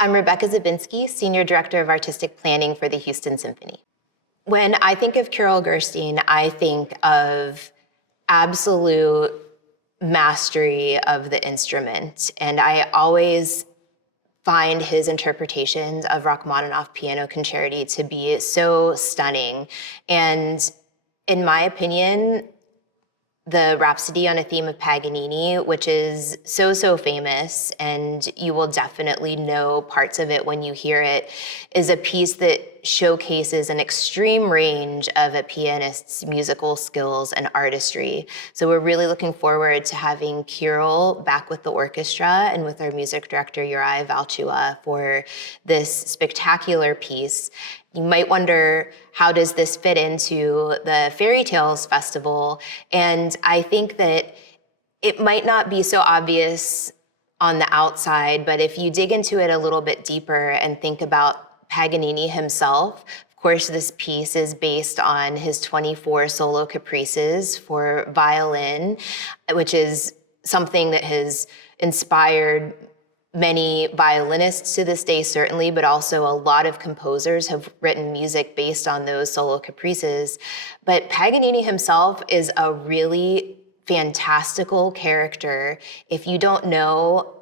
I'm Rebecca Zabinski, Senior Director of Artistic Planning for the Houston Symphony. When I think of Kirill Gerstein, I think of absolute mastery of the instrument. And I always find his interpretations of Rachmaninoff piano concerti to be so stunning. And in my opinion, the Rhapsody on a Theme of Paganini, which is so famous, and you will definitely know parts of it when you hear it, is a piece that showcases an extreme range of a pianist's musical skills and artistry. So we're really looking forward to having Kirill back with the orchestra and with our music director, Uri Valchua, for this spectacular piece. You might wonder, how does this fit into the Fairy Tales Festival? And I think that it might not be so obvious on the outside, but if you dig into it a little bit deeper and think about Paganini himself, of course, this piece is based on his 24 solo caprices for violin, which is something that has inspired many violinists to this day, certainly, but also a lot of composers have written music based on those solo caprices. But Paganini himself is a really fantastical character. If you don't know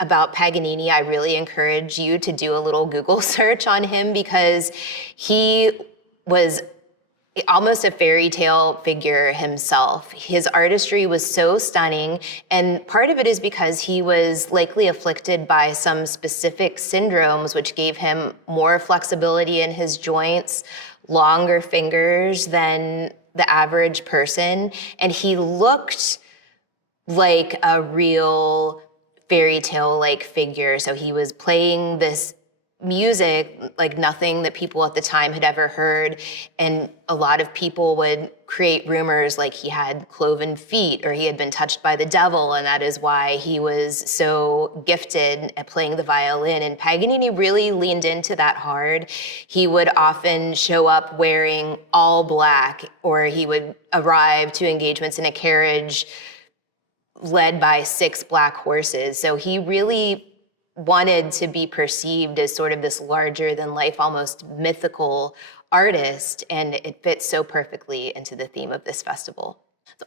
about Paganini, I really encourage you to do a little Google search on him, because he was almost a fairy tale figure himself. His artistry was so stunning, and part of it is because he was likely afflicted by some specific syndromes which gave him more flexibility in his joints, longer fingers than the average person, and he looked like a real fairy tale-like figure. So he was playing this music like nothing that people at the time had ever heard, and a lot of people would create rumors like he had cloven feet or he had been touched by the devil, and that is why he was so gifted at playing the violin. And Paganini really leaned into that hard. He would often show up wearing all black, or he would arrive to engagements in a carriage led by 6 black horses. So he really wanted to be perceived as sort of this larger than life, almost mythical artist, and it fits so perfectly into the theme of this festival.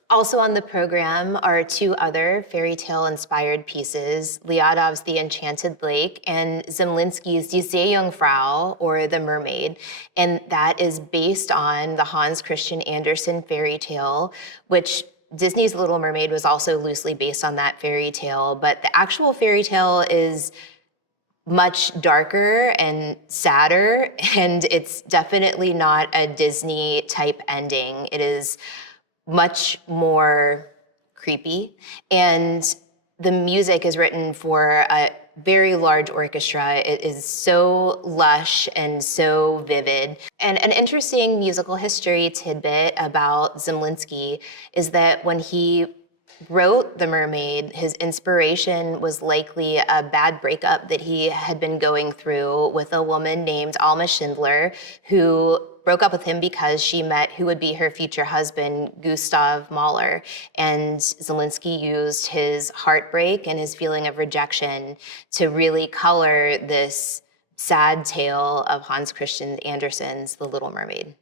Also on the program are 2 other fairy tale inspired pieces, Liadov's The Enchanted Lake and Zemlinsky's Die Seejungfrau, or The Mermaid, and that is based on the Hans Christian Andersen fairy tale, which Disney's Little Mermaid was also loosely based on that fairy tale, but the actual fairy tale is much darker and sadder, and it's definitely not a Disney type ending. It is much more creepy, and the music is written for a very large orchestra. It is so lush and so vivid. And an interesting musical history tidbit about Zemlinsky is that when he wrote The Mermaid, his inspiration was likely a bad breakup that he had been going through with a woman named Alma Schindler, who broke up with him because she met who would be her future husband, Gustav Mahler. And Zemlinsky used his heartbreak and his feeling of rejection to really color this sad tale of Hans Christian Andersen's The Little Mermaid.